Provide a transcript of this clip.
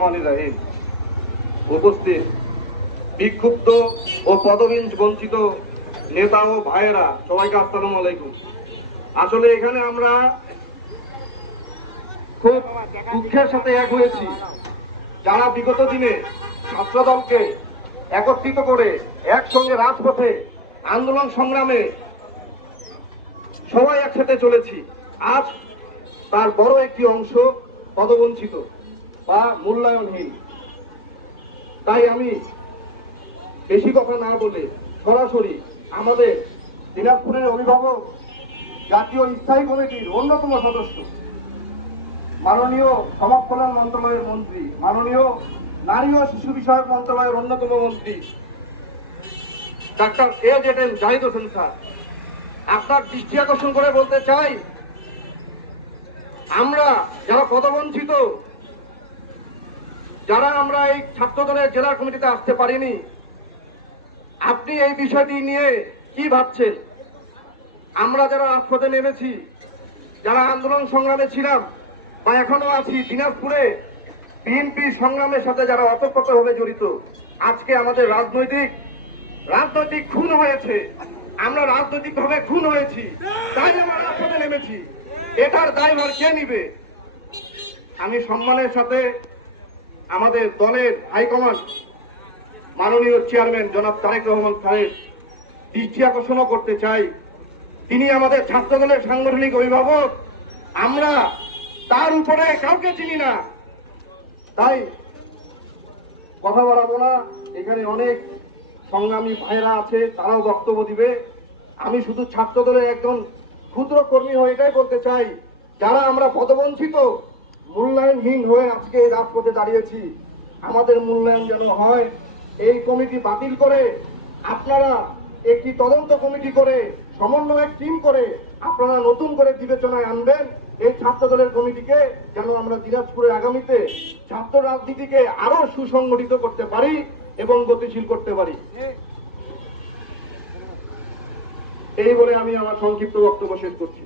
রহমানির রহিম। উপস্থিত বিক্ষুব্ধ ও পদবী বঞ্চিত নেতা ও ভাইয়েরা, সবাইকে আসসালামু আলাইকুম। আসলে এখানে আমরা খুব দুঃখের সাথে এক হয়েছি, যারা বিগত দিনে ছাত্রদলকে একত্রিত করে একসঙ্গে রাজপথে আন্দোলন সংগ্রামে সবাই একসাথে চলেছি, আজ তার বড় একটি অংশ পদবঞ্চিত বা মূল্যায়নহীন। তাই আমি বেশি কথা না বলে সরাসরি আমাদের দিনাজপুরের অভিভাবক, জাতীয় স্থায়ী কমিটির অন্যতম সদস্য, মাননীয় সমাজ কল্যাণ মন্ত্রণালয়ের মন্ত্রী, মাননীয় নারী ও শিশু বিষয়ক মন্ত্রণালয়ের অন্যতম মন্ত্রী ডাক্তার এ.জেড.এম জাহিদ হোসেন স্যার, আপনার দৃষ্টি আকর্ষণ করে বলতে চাই, আমরা যারা পদবঞ্চিত, যারা আমরা এই ছাত্রদলের জেলা কমিটিতে আসতে পারিনি, আপনি এই বিষয়টি নিয়ে কি ভাবছেন? আমরা যারা রাজপথে নেমেছি, যারা আন্দোলন সংগ্রামে ছিলাম বা এখনো আছি, দিনাজপুরে বিএনপি সংগ্রামের সাথে যারা ওতপ্রোতভাবে জড়িত, আজকে আমাদের রাজনৈতিক খুন হয়েছে, আমরা রাজনৈতিকভাবে খুন হয়েছি, তাই আমরা রাজপথে নেমেছি। এটার দায়ভার কে নিবে? আমি সম্মানের সাথে আমাদের দলের হাইকমান্ড মাননীয় চেয়ারম্যান জনাব তারেক রহমান স্যারের দৃষ্টি আকর্ষণও করতে চাই। তিনি আমাদের ছাত্রদলের সাংগঠনিক অভিভাবক, আমরা তার উপরে কাউকে চিনি না। তাই কথা বাড়াবো না, এখানে অনেক সংগ্রামী ভাইরা আছে, তারাও বক্তব্য দিবে। আমি শুধু ছাত্রদলের একজন ক্ষুদ্র কর্মী হয়ে এটাই বলতে চাই, যারা আমরা পদবঞ্চিত, মূল্যায়নহীন হয়ে আজকে এই রাজপথে দাঁড়িয়েছি, আমাদের মূল্যায়ন যেন হয়। এই কমিটি বাতিল করে আপনারা একটি তদন্ত কমিটি করে, সমন্বয়ের টিম করে আপনারা নতুন করে বিবেচনায় আনবেন এই ছাত্রদলের কমিটিকে, যেন আমরা দিনাজপুরের আগামীতে ছাত্র রাজনীতিকে আরো সুসংগঠিত করতে পারি এবং গতিশীল করতে পারি। এই বলে আমি আমার সংক্ষিপ্ত বক্তব্য শেষ করছি।